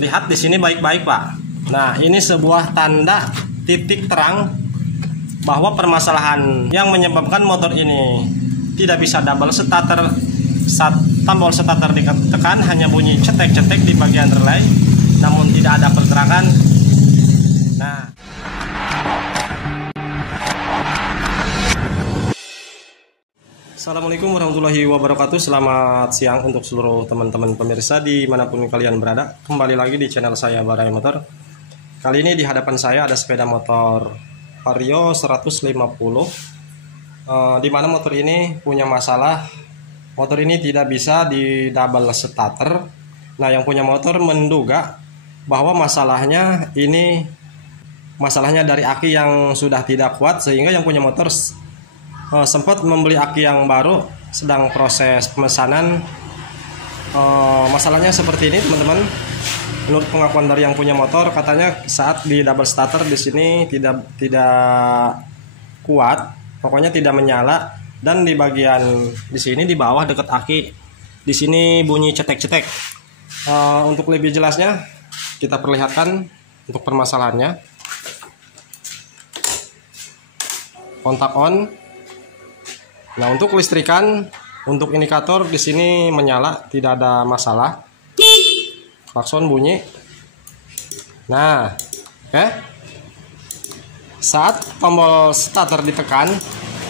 Lihat di sini baik-baik, Pak. Nah, ini sebuah tanda titik terang bahwa permasalahan yang menyebabkan motor ini tidak bisa double starter saat tombol starter ditekan, hanya bunyi cetek-cetek di bagian relay, namun tidak ada pergerakan. Nah, Assalamualaikum warahmatullahi wabarakatuh. Selamat siang untuk seluruh teman-teman pemirsa dimanapun kalian berada. Kembali lagi di channel saya, Barai Motor. Kali ini di hadapan saya ada sepeda motor Vario 150, di mana motor ini punya masalah. Motor ini tidak bisa di double starter. Nah, yang punya motor menduga bahwa masalahnya dari aki yang sudah tidak kuat, sehingga yang punya motor sempat membeli aki yang baru, sedang proses pemesanan. Masalahnya seperti ini, teman-teman. Menurut pengakuan dari yang punya motor, katanya saat di double starter di sini tidak kuat, pokoknya tidak menyala, dan di bagian di sini di bawah dekat aki, di sini bunyi cetek-cetek. Untuk lebih jelasnya kita perlihatkan untuk permasalahannya. Kontak on. Nah, untuk listrikan, untuk indikator di sini menyala, tidak ada masalah. Klakson bunyi. Nah, oke. Saat tombol starter ditekan,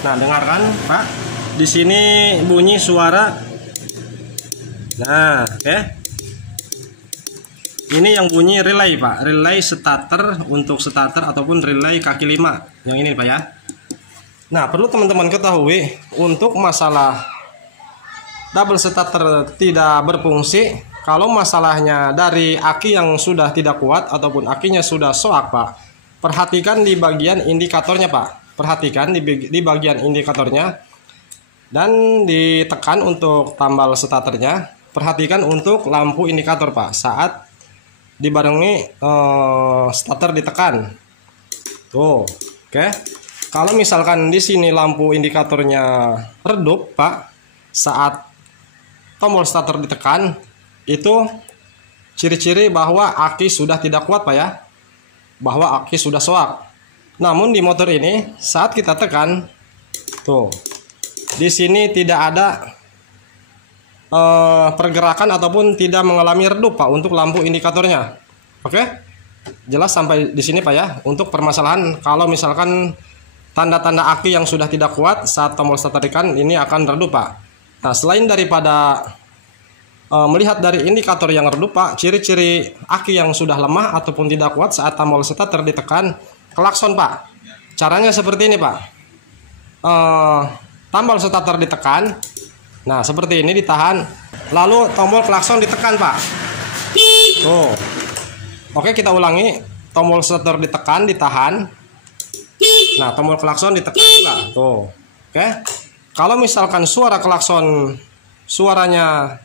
nah dengarkan, Pak. Di sini bunyi suara. Nah, oke. Ini yang bunyi relay, Pak. Relay starter untuk starter ataupun relay kaki 5. Yang ini, Pak, ya. Nah, perlu teman-teman ketahui, untuk masalah double starter tidak berfungsi, kalau masalahnya dari aki yang sudah tidak kuat ataupun akinya sudah soak, Pak, perhatikan di bagian indikatornya, Pak. Perhatikan di bagian indikatornya dan ditekan untuk tombol starternya. Perhatikan untuk lampu indikator, Pak, saat dibarengi starter ditekan. Tuh, oke. Kalau misalkan di sini lampu indikatornya redup, Pak, saat tombol starter ditekan, itu ciri-ciri bahwa aki sudah tidak kuat, Pak, ya. Bahwa aki sudah soak. Namun di motor ini saat kita tekan, tuh, di sini tidak ada pergerakan ataupun tidak mengalami redup, Pak, untuk lampu indikatornya. Oke? Jelas sampai di sini, Pak, ya. Untuk permasalahan kalau misalkan tanda-tanda aki yang sudah tidak kuat saat tombol starter ditekan, ini akan redup, Pak. Nah, selain daripada melihat dari indikator yang redup, Pak, ciri-ciri aki yang sudah lemah ataupun tidak kuat saat tombol starter ditekan, klakson, Pak. Caranya seperti ini, Pak. Tombol starter ditekan, nah seperti ini, ditahan, lalu tombol klakson ditekan, Pak. Tuh. Oke, kita ulangi. Tombol starter ditekan, ditahan. Nah, tombol klakson ditekan juga. Tuh. Oke. Kalau misalkan suara klakson suaranya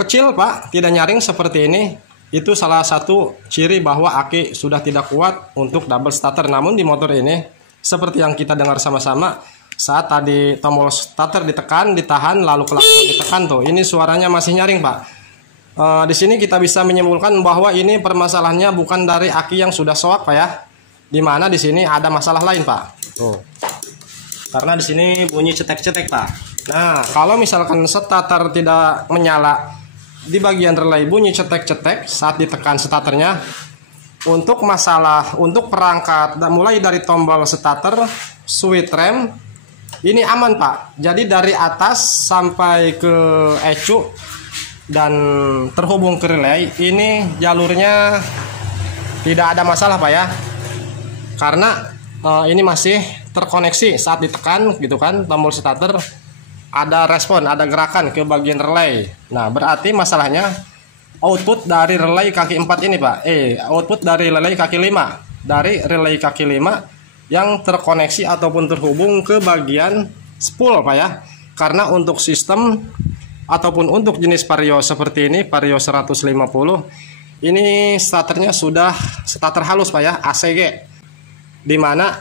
kecil, Pak, tidak nyaring seperti ini, itu salah satu ciri bahwa aki sudah tidak kuat untuk double starter. Namun di motor ini, seperti yang kita dengar sama-sama, saat tadi tombol starter ditekan, ditahan, lalu klakson ditekan, tuh, ini suaranya masih nyaring, Pak. Di sini kita bisa menyimpulkan bahwa ini permasalahannya bukan dari aki yang sudah soak, Pak, ya. Dimana di sini ada masalah lain, Pak. Tuh. Karena di sini bunyi cetek-cetek, Pak. Nah, kalau misalkan starter tidak menyala, di bagian relay bunyi cetek-cetek saat ditekan starternya. Untuk masalah untuk perangkat mulai dari tombol starter, switch rem, ini aman, Pak. Jadi dari atas sampai ke ECU dan terhubung ke relay, ini jalurnya tidak ada masalah, Pak, ya. Karena ini masih terkoneksi saat ditekan, gitu kan, tombol starter ada respon, ada gerakan ke bagian relay. Nah, berarti masalahnya output dari relay kaki 4 ini, Pak. Output dari relay kaki 5. Dari relay kaki 5 yang terkoneksi ataupun terhubung ke bagian spool, Pak, ya. Karena untuk sistem ataupun untuk jenis Vario seperti ini, Vario 150, ini starternya sudah starter halus, Pak, ya, ACG. Dimana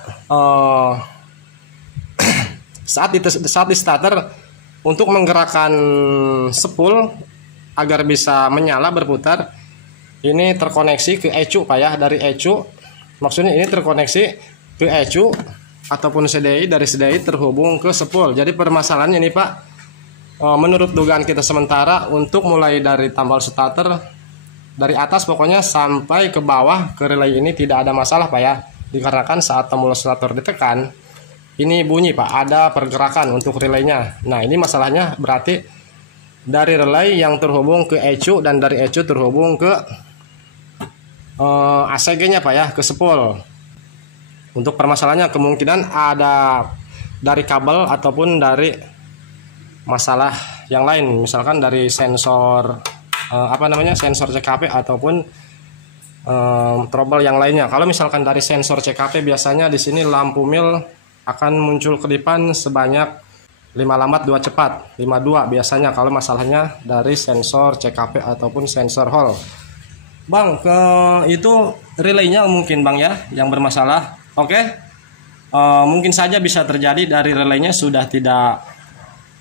saat di starter untuk menggerakkan spool agar bisa menyala berputar, ini terkoneksi ke ECU Pak ya. Dari ECU, maksudnya ini terkoneksi ke ECU ataupun CDI, dari CDI terhubung ke spool. Jadi permasalahannya ini Pak, menurut dugaan kita sementara, untuk mulai dari tombol starter dari atas pokoknya sampai ke bawah ke relay ini tidak ada masalah Pak ya. Dikarenakan saat tombol starter ditekan, ini bunyi Pak, ada pergerakan untuk relaynya. Nah ini masalahnya berarti dari relay yang terhubung ke ECU dan dari ECU terhubung ke ACG-nya Pak ya, ke spool. Untuk permasalahannya kemungkinan ada dari kabel ataupun dari masalah yang lain, misalkan dari sensor sensor CKP ataupun trouble yang lainnya. Kalau misalkan dari sensor CKP, biasanya di sini lampu mil akan muncul kedipan sebanyak 5 lambat 2 cepat, 52 biasanya kalau masalahnya dari sensor CKP ataupun sensor Hall. Bang, itu relaynya mungkin Bang ya yang bermasalah. Oke. Mungkin saja bisa terjadi dari relaynya sudah tidak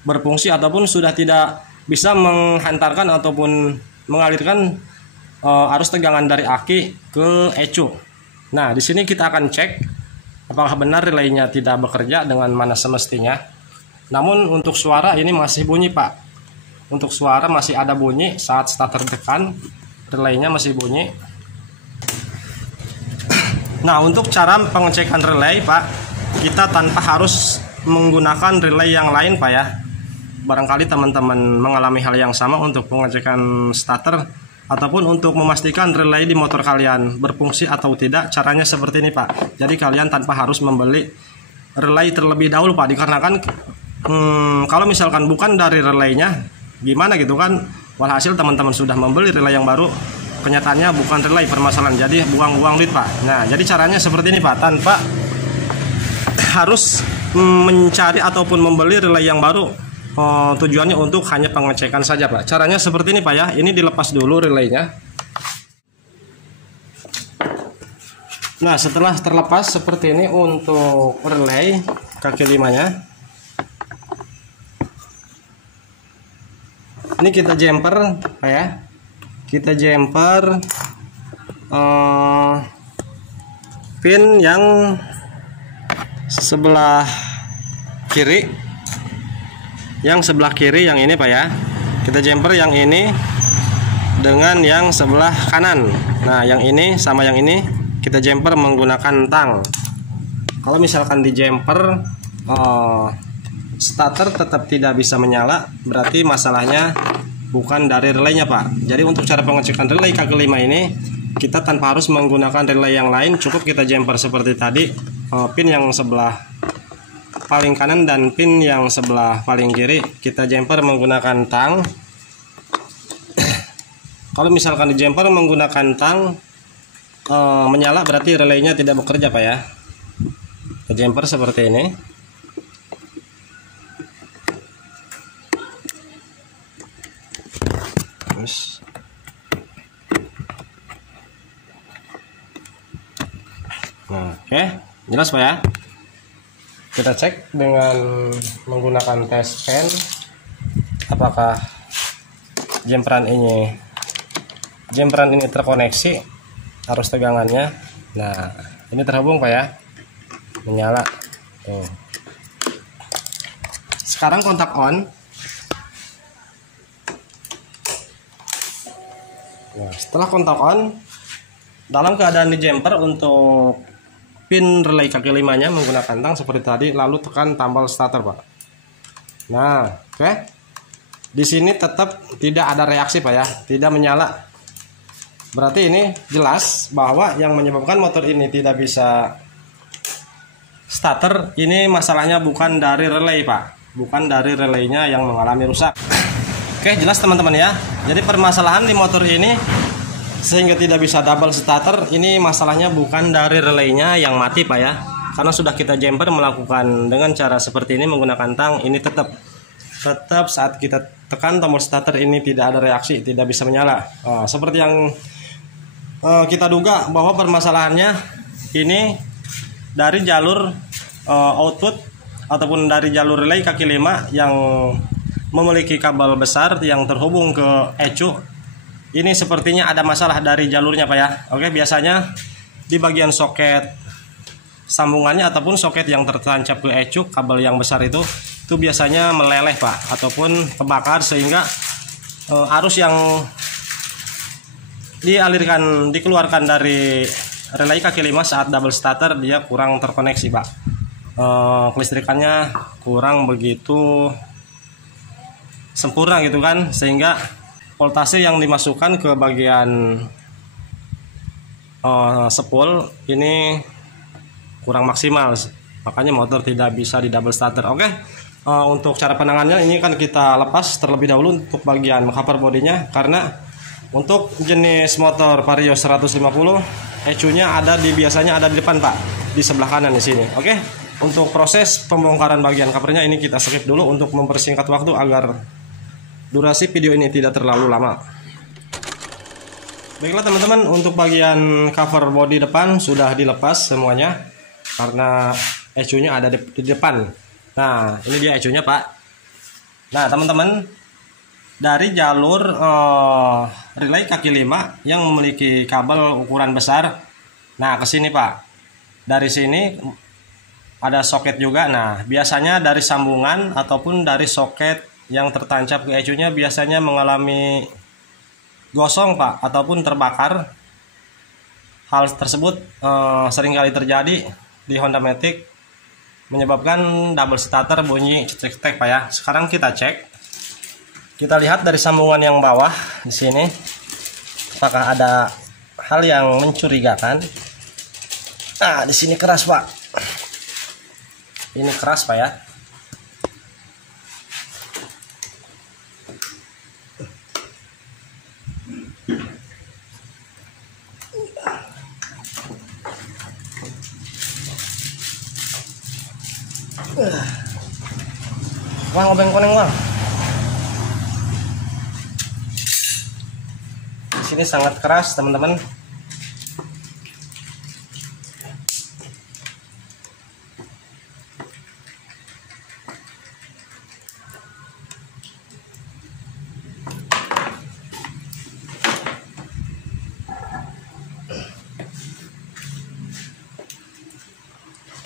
berfungsi ataupun sudah tidak bisa menghantarkan ataupun mengalirkan arus tegangan dari aki ke ECU. Nah, di sini kita akan cek apakah benar relaynya tidak bekerja dengan mana semestinya. Namun untuk suara ini masih bunyi Pak. Untuk suara masih ada bunyi saat starter tekan, relaynya masih bunyi. Nah, untuk cara pengecekan relay Pak, kita tanpa harus menggunakan relay yang lain Pak ya. Barangkali teman-teman mengalami hal yang sama untuk pengecekan starter ataupun untuk memastikan relay di motor kalian berfungsi atau tidak. Caranya seperti ini Pak. Jadi kalian tanpa harus membeli relay terlebih dahulu Pak, dikarenakan kalau misalkan bukan dari relaynya gimana gitu kan, walhasil teman-teman sudah membeli relay yang baru, kenyataannya bukan relay permasalahan, jadi buang-buang duit Pak. Nah jadi caranya seperti ini Pak, tanpa harus mencari ataupun membeli relay yang baru. Tujuannya untuk hanya pengecekan saja Pak. Caranya seperti ini Pak ya. Ini dilepas dulu relaynya. Nah setelah terlepas seperti ini untuk relay kaki 5 nya, ini kita jumper Pak ya. Kita jumper pin yang sebelah kiri, yang sebelah kiri yang ini Pak ya. Kita jumper yang ini dengan yang sebelah kanan. Nah yang ini sama yang ini kita jumper menggunakan tang. Kalau misalkan di jumper starter tetap tidak bisa menyala, berarti masalahnya bukan dari relaynya Pak. Jadi untuk cara pengecekan relay kaki 5 ini, kita tanpa harus menggunakan relay yang lain, cukup kita jumper seperti tadi, pin yang sebelah paling kanan dan pin yang sebelah paling kiri kita jumper menggunakan tang. Kalau misalkan di jumper menggunakan tang menyala, berarti relaynya tidak bekerja Pak ya. Kita jumper seperti ini. Nah, oke, jelas Pak ya. Kita cek dengan menggunakan test pen apakah jumperan ini terkoneksi arus tegangannya. Nah, ini terhubung Pak ya, menyala. Tuh. Sekarang kontak on. Nah, setelah kontak on, dalam keadaan di jumper untuk pin relay kaki 5 nya menggunakan tang seperti tadi, lalu tekan tombol starter Pak. Nah, oke. Di sini tetap tidak ada reaksi Pak ya, tidak menyala. Berarti ini jelas bahwa yang menyebabkan motor ini tidak bisa starter, ini masalahnya bukan dari relay Pak, bukan dari relaynya yang mengalami rusak. Oke, jelas teman-teman ya. Jadi permasalahan di motor ini sehingga tidak bisa double starter, ini masalahnya bukan dari relaynya yang mati Pak ya. Karena sudah kita jumper melakukan dengan cara seperti ini menggunakan tang, ini tetap saat kita tekan tombol starter ini tidak ada reaksi, tidak bisa menyala. Seperti yang kita duga bahwa permasalahannya ini dari jalur output ataupun dari jalur relay kaki 5 yang memiliki kabel besar yang terhubung ke ECU. Ini sepertinya ada masalah dari jalurnya Pak ya. Oke, biasanya di bagian soket sambungannya ataupun soket yang tertancap ke ECU, kabel yang besar itu biasanya meleleh Pak, ataupun kebakar, sehingga arus yang dikeluarkan dari relay kaki 5 saat double starter dia kurang terkoneksi Pak. Kelistrikannya kurang begitu sempurna gitu kan, sehingga voltase yang dimasukkan ke bagian spool ini kurang maksimal, makanya motor tidak bisa di double starter. Oke, untuk cara penanganannya ini kan kita lepas terlebih dahulu untuk bagian cover bodinya, karena untuk jenis motor Vario 150 ECU-nya biasanya ada di depan Pak, di sebelah kanan di sini. Oke, untuk proses pembongkaran bagian covernya ini kita skip dulu untuk mempersingkat waktu agar durasi video ini tidak terlalu lama. Baiklah teman-teman, untuk bagian cover bodi depan sudah dilepas semuanya karena ECU-nya ada di depan. Nah, ini dia ECU-nya Pak. Nah teman-teman, dari jalur relay kaki 5 yang memiliki kabel ukuran besar, nah ke sini Pak, dari sini ada soket juga. Nah biasanya dari sambungan ataupun dari soket yang tertancap ke ECU-nya biasanya mengalami gosong Pak, ataupun terbakar. Hal tersebut seringkali terjadi di Honda Matic, menyebabkan double starter bunyi cetek-cetek Pak ya. Sekarang kita cek. Kita lihat dari sambungan yang bawah di sini, apakah ada hal yang mencurigakan. Nah, di sini keras Pak. Ini keras Pak ya. Wah, obeng koneng Bang. Sini sangat keras teman-teman.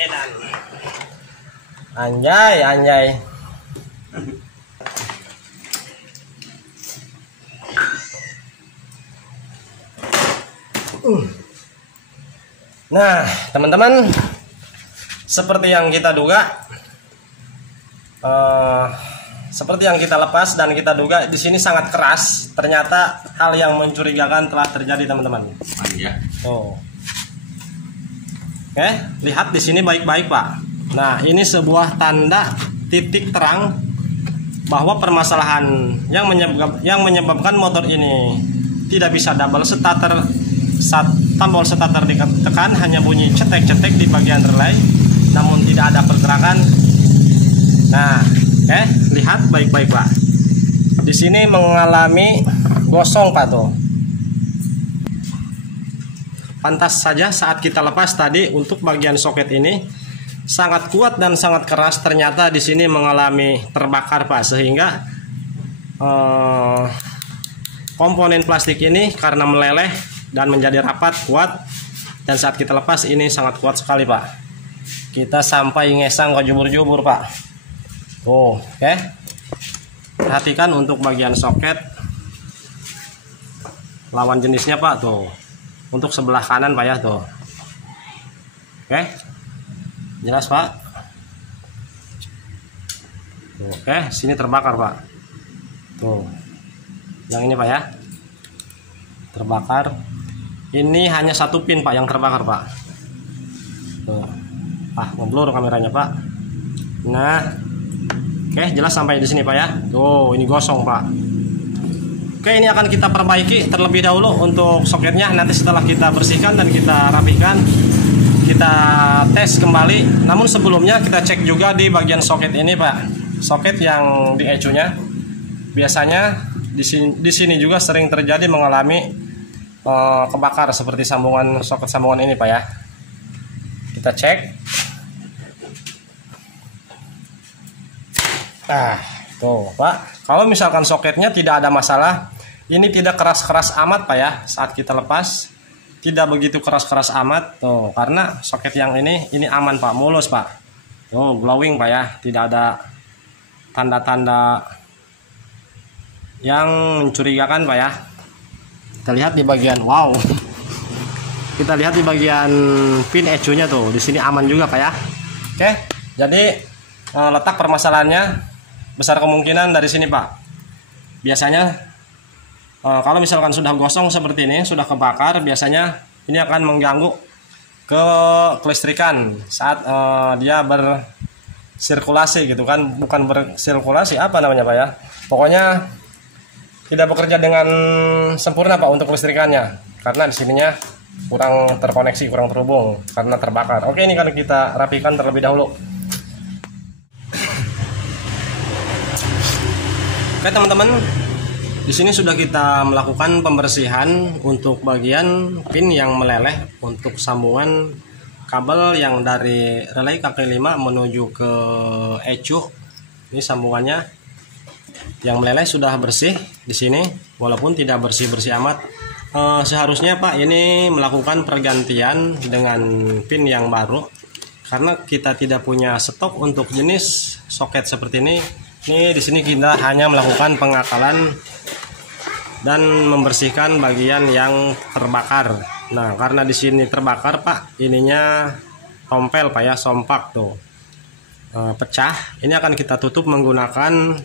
Edan. Anjay. Nah, teman-teman, seperti yang kita duga, seperti yang kita lepas dan kita duga, di sini sangat keras. Ternyata hal yang mencurigakan telah terjadi, teman-teman. Oh. Oke, lihat di sini baik-baik, Pak. Nah, ini sebuah tanda titik terang bahwa permasalahan yang menyebabkan motor ini tidak bisa double starter. Saat tombol starter ditekan hanya bunyi cetek-cetek di bagian relay, namun tidak ada pergerakan. Nah, lihat baik-baik Pak. Di sini mengalami gosong Pak tuh. Pantas saja saat kita lepas tadi untuk bagian soket ini sangat kuat dan sangat keras, ternyata di sini mengalami terbakar Pak, sehingga komponen plastik ini karena meleleh dan menjadi rapat kuat, dan saat kita lepas ini sangat kuat sekali Pak. Kita sampai ngesang ke jubur-jubur Pak. Oh, oke. Perhatikan untuk bagian soket lawan jenisnya Pak tuh. Untuk sebelah kanan Pak ya tuh. Oke. Jelas Pak. Oke, sini terbakar Pak. Tuh. Yang ini Pak ya. Terbakar. Ini hanya satu pin Pak yang terbakar Pak. Tuh. Ngeblur kameranya Pak. Nah, oke, jelas sampai di sini Pak ya. Tuh, ini gosong Pak. Oke, ini akan kita perbaiki terlebih dahulu untuk soketnya. Nanti setelah kita bersihkan dan kita rapihkan, kita tes kembali. Namun sebelumnya kita cek juga di bagian soket ini Pak. Soket yang di ECU-nya. Biasanya di sini juga sering terjadi mengalami kebakar seperti soket sambungan ini Pak ya. Kita cek. Nah, Tuh Pak, kalau misalkan soketnya tidak ada masalah, ini tidak keras-keras amat Pak ya, saat kita lepas tidak begitu keras-keras amat tuh, karena soket yang ini aman Pak, mulus Pak. Tuh glowing Pak ya, tidak ada tanda-tanda yang mencurigakan Pak ya. Kita lihat di bagian kita lihat di bagian pin ECU-nya tuh, di sini aman juga Pak ya. Oke, jadi letak permasalahannya besar kemungkinan dari sini Pak. Biasanya kalau misalkan sudah gosong seperti ini, sudah kebakar, biasanya ini akan mengganggu ke kelistrikan saat dia bersirkulasi gitu kan, bukan bersirkulasi, apa namanya Pak ya. Pokoknya tidak bekerja dengan sempurna Pak untuk kelistrikannya, karena di sininya kurang terkoneksi, kurang terhubung karena terbakar. Oke, ini kan kita rapikan terlebih dahulu. Oke teman-teman, di sini sudah kita melakukan pembersihan untuk bagian pin yang meleleh untuk sambungan kabel yang dari relay kaki 5 menuju ke ECU. Ini sambungannya yang meleleh sudah bersih di sini, walaupun tidak bersih-bersih amat. Seharusnya Pak ini melakukan pergantian dengan pin yang baru, karena kita tidak punya stok untuk jenis soket seperti ini. Ini di sini kita hanya melakukan pengakalan dan membersihkan bagian yang terbakar. Nah, karena di sini terbakar Pak, ininya tompel Pak ya, sompak tuh pecah. Ini akan kita tutup menggunakan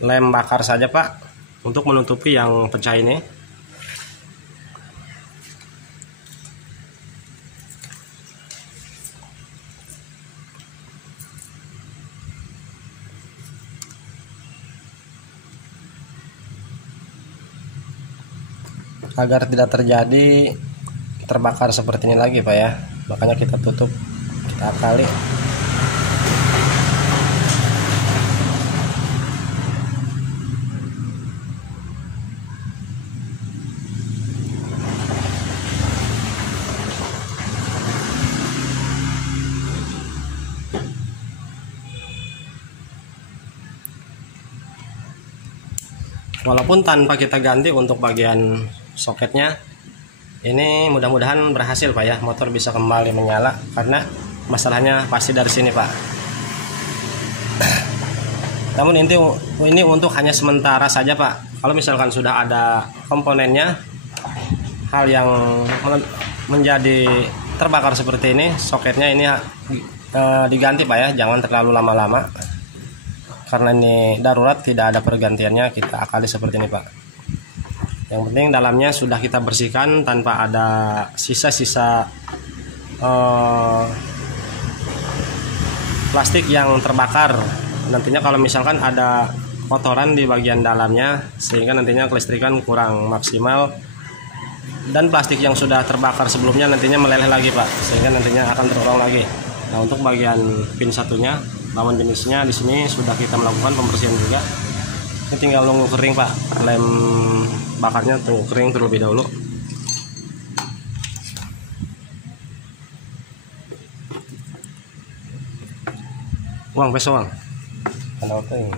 lem bakar saja Pak untuk menutupi yang pecah ini. Agar tidak terjadi terbakar seperti ini lagi Pak ya, makanya kita tutup, kita akali. Walaupun tanpa kita ganti untuk bagian soketnya, ini mudah-mudahan berhasil Pak ya, motor bisa kembali menyala, karena masalahnya pasti dari sini Pak. Namun ini untuk hanya sementara saja Pak. Kalau misalkan sudah ada komponennya, hal yang menjadi terbakar seperti ini, soketnya ini diganti Pak ya, jangan terlalu lama-lama. Karena ini darurat, tidak ada pergantiannya, kita akali seperti ini Pak. Yang penting dalamnya sudah kita bersihkan tanpa ada sisa-sisa plastik yang terbakar. Nantinya kalau misalkan ada kotoran di bagian dalamnya, sehingga nantinya kelistrikan kurang maksimal, dan plastik yang sudah terbakar sebelumnya nantinya meleleh lagi Pak, sehingga nantinya akan terulang lagi. Nah, untuk bagian pin satunya, lawan jenisnya, di sini sudah kita melakukan pembersihan juga. Ini tinggal nunggu kering Pak, lem bakarnya tunggu kering terlebih dahulu. Uang peso uang. Kenapa ini?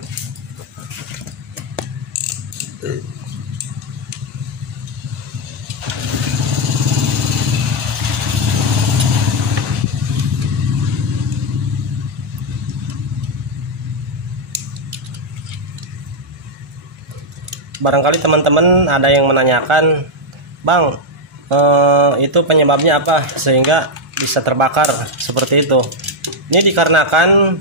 Barangkali teman-teman ada yang menanyakan, Bang, itu penyebabnya apa sehingga bisa terbakar seperti itu? Ini dikarenakan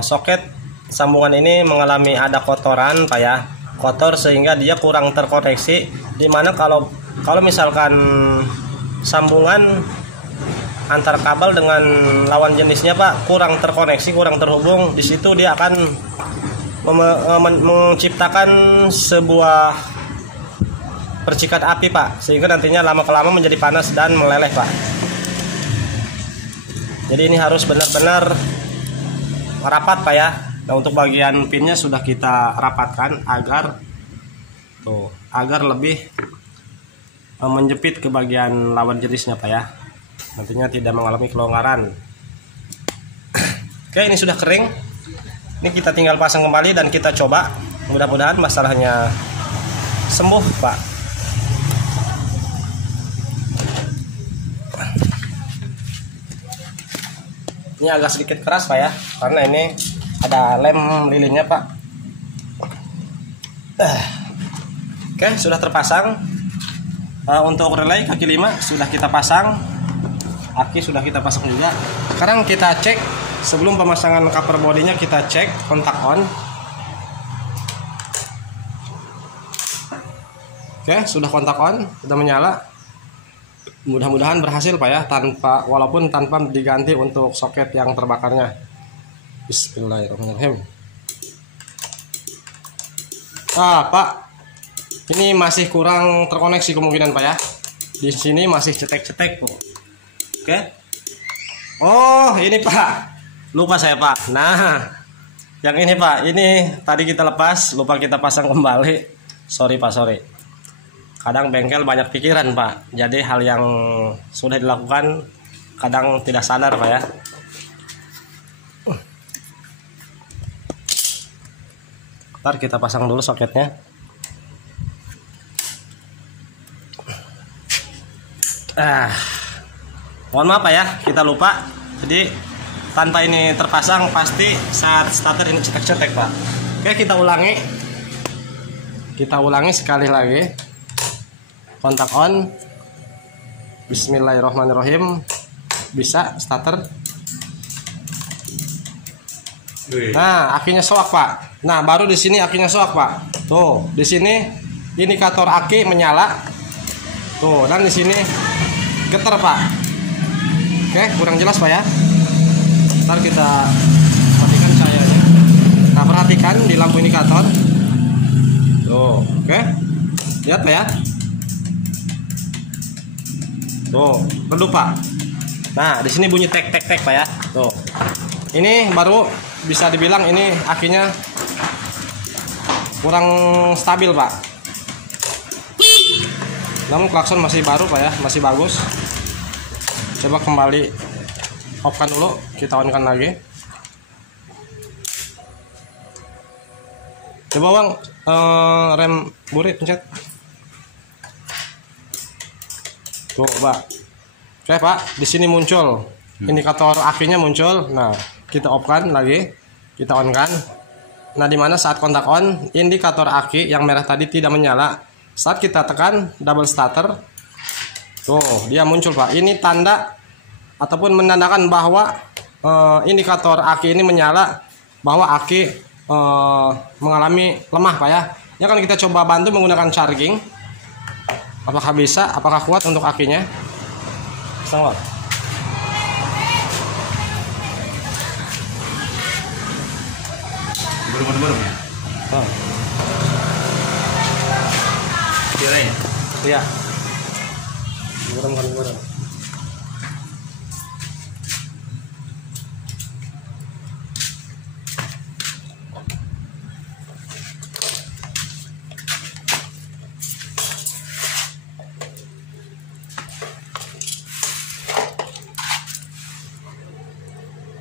soket sambungan ini mengalami ada kotoran Pak ya, kotor sehingga dia kurang terkoneksi. Dimana kalau misalkan sambungan antar kabel dengan lawan jenisnya Pak kurang terkoneksi, kurang terhubung, di situ dia akan menciptakan sebuah percikan api Pak, sehingga nantinya lama-kelamaan menjadi panas dan meleleh Pak. Jadi ini harus benar-benar rapat Pak ya. Nah, untuk bagian pinnya sudah kita rapatkan agar lebih menjepit ke bagian lawan jenisnya Pak ya, nantinya tidak mengalami kelonggaran. Oke, ini sudah kering. Ini kita tinggal pasang kembali dan kita coba. Mudah-mudahan masalahnya sembuh, Pak. Ini agak sedikit keras, Pak ya, karena ini ada lem lilinnya, Pak. Oke, sudah terpasang. Untuk relay kaki 5 sudah kita pasang. Aki sudah kita pasang juga. Sekarang kita cek, sebelum pemasangan cover bodinya kita cek kontak on. Oke, sudah kontak on, sudah menyala. Mudah-mudahan berhasil, Pak ya, walaupun tanpa diganti untuk soket yang terbakarnya. Bismillahirrahmanirrahim. Pak, ini masih kurang terkoneksi kemungkinan, Pak ya. Di sini masih cetek-cetek, Bu. Oke. Oh, ini Pak. Lupa saya, Pak. Nah, yang ini, Pak. Ini tadi kita lepas, lupa kita pasang kembali. Sorry, Pak, sorry. Kadang bengkel banyak pikiran, Pak. Jadi hal yang sudah dilakukan kadang tidak sadar, Pak ya. Ntar kita pasang dulu soketnya. Mohon maaf, Pak ya, kita lupa. Jadi tanpa ini terpasang pasti saat starter ini cetek-cetek, Pak. Oke, kita ulangi. Kita ulangi sekali lagi. Kontak on. Bismillahirrahmanirrahim. Bisa starter. Nah, akinya soak, Pak. Nah, baru di sini akinya soak, Pak. Tuh, di sini indikator aki menyala. Tuh, dan di sini getar, Pak. Oke, kurang jelas, Pak ya. Ntar kita matikan cahayanya. Nah, perhatikan di lampu indikator. Tuh, oke. Lihat, Pak ya. Tuh, redup, Pak. Nah, di sini bunyi tek tek tek, Pak ya. Tuh. Ini baru bisa dibilang ini akinya kurang stabil, Pak. Namun klakson masih baru, Pak ya, masih bagus. Coba kembali off-kan dulu, kita on-kan lagi. Coba Bang, rem burit pencet. Tuh, Pak. Oke, Pak, di sini muncul indikator akinya muncul. Nah, kita off-kan lagi, kita on-kan. Nah, dimana saat kontak on, indikator aki yang merah tadi tidak menyala. Saat kita tekan double starter, tuh dia muncul, Pak. Ini tanda ataupun menandakan bahwa indikator aki ini menyala, bahwa aki mengalami lemah, Pak ya. Ini akan kita coba bantu menggunakan charging. Apakah bisa? Apakah kuat untuk akinya? Sangat. Baru. Oh. Kirain. Iya. Burung.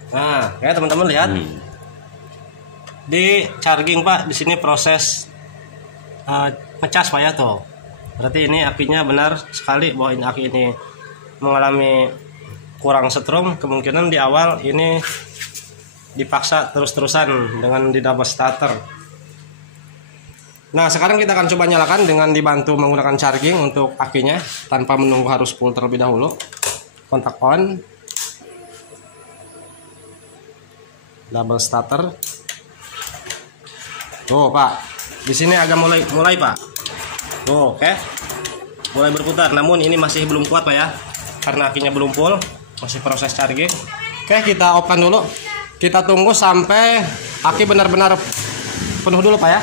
Nah, ya teman-teman lihat. Di charging, Pak, di sini proses ngecas, Pak ya, tuh. Berarti ini akinya benar sekali bahwa ini aki ini mengalami kurang setrum. Kemungkinan di awal ini dipaksa terus-terusan dengan di double starter. Nah, sekarang kita akan coba nyalakan dengan dibantu menggunakan charging untuk akinya tanpa menunggu harus full terlebih dahulu. Kontak on. Double starter. Tuh, Pak. Di sini agak mulai, Pak. Tuh, oke. Mulai berputar, namun ini masih belum kuat, Pak ya. Karena akinya belum full, masih proses charging. Oke, kita off-kan dulu. Kita tunggu sampai aki benar-benar penuh dulu, Pak ya.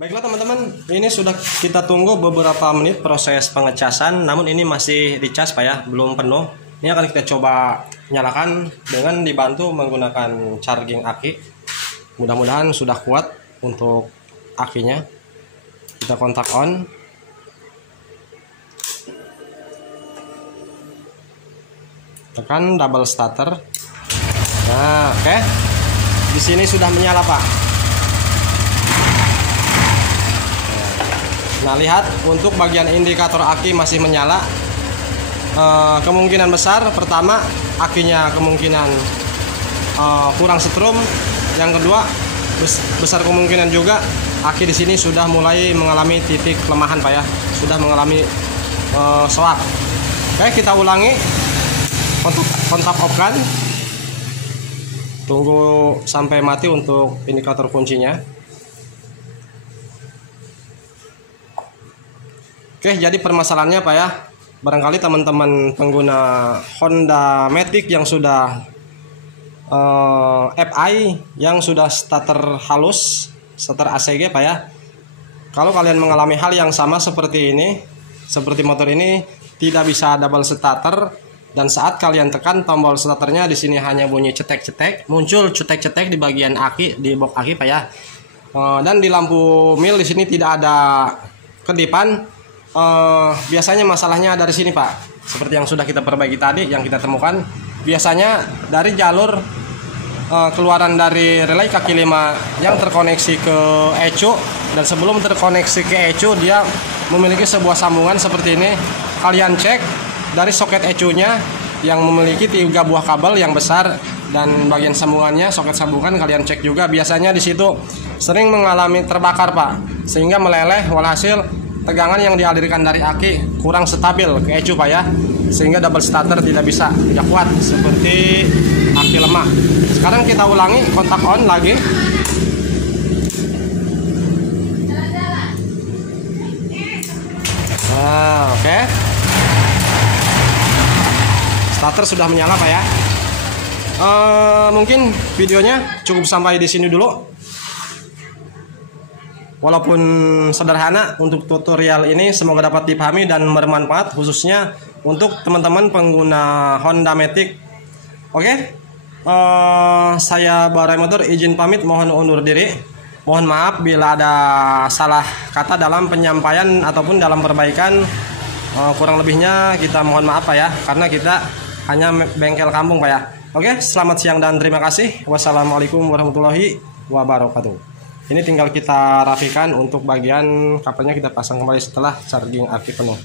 Baiklah teman-teman, ini sudah kita tunggu beberapa menit proses pengecasan, namun ini masih dicas, Pak ya, belum penuh. Ini akan kita coba nyalakan dengan dibantu menggunakan charging aki. Mudah-mudahan sudah kuat untuk akinya. Kita kontak on. tekan double starter. Nah, oke. Di sini sudah menyala, Pak. Nah, lihat untuk bagian indikator aki masih menyala. Kemungkinan besar pertama akinya kemungkinan kurang setrum. Yang kedua besar kemungkinan juga aki di sini sudah mulai mengalami titik kelemahan, Pak ya. Sudah mengalami swap. Oke, kita ulangi. Kontak off kan. Tunggu sampai mati untuk indikator kuncinya. Oke, jadi permasalahannya, Pak ya, barangkali teman-teman pengguna Honda Matic yang sudah FI, yang sudah starter halus, starter ACG, Pak ya. Kalau kalian mengalami hal yang sama seperti ini, seperti motor ini tidak bisa double starter, dan saat kalian tekan tombol starternya di sini hanya bunyi cetek-cetek, muncul cetek-cetek di bagian aki, di box aki, Pak ya. Dan di lampu mil di sini tidak ada kedipan. Biasanya masalahnya dari sini, Pak. Seperti yang sudah kita perbaiki tadi, yang kita temukan biasanya dari jalur keluaran dari relay kaki 5 yang terkoneksi ke ECU, dan sebelum terkoneksi ke ECU dia memiliki sebuah sambungan seperti ini. Kalian cek dari soket ECU-nya yang memiliki 3 buah kabel yang besar, dan bagian sambungannya, soket sambungan kalian cek juga. Biasanya di situ sering mengalami terbakar, Pak, sehingga meleleh, walhasil tegangan yang dialirkan dari aki kurang stabil ke ECU, Pak ya, sehingga double starter tidak bisa, tidak kuat seperti aki lemah. Sekarang kita ulangi, kontak on lagi. Nah, oke. Starter sudah menyala, Pak ya. Mungkin videonya cukup sampai di sini dulu. Walaupun sederhana untuk tutorial ini, semoga dapat dipahami dan bermanfaat, khususnya untuk teman-teman pengguna Honda Matic. Oke, saya Barai Motor izin pamit, mohon undur diri. Mohon maaf bila ada salah kata dalam penyampaian ataupun dalam perbaikan. Kurang lebihnya kita mohon maaf, Pak ya, karena kita hanya bengkel kampung, Pak ya. Oke, selamat siang dan terima kasih. Wassalamualaikum warahmatullahi wabarakatuh. Ini tinggal kita rapikan untuk bagian kabelnya, kita pasang kembali setelah charging aki penuh.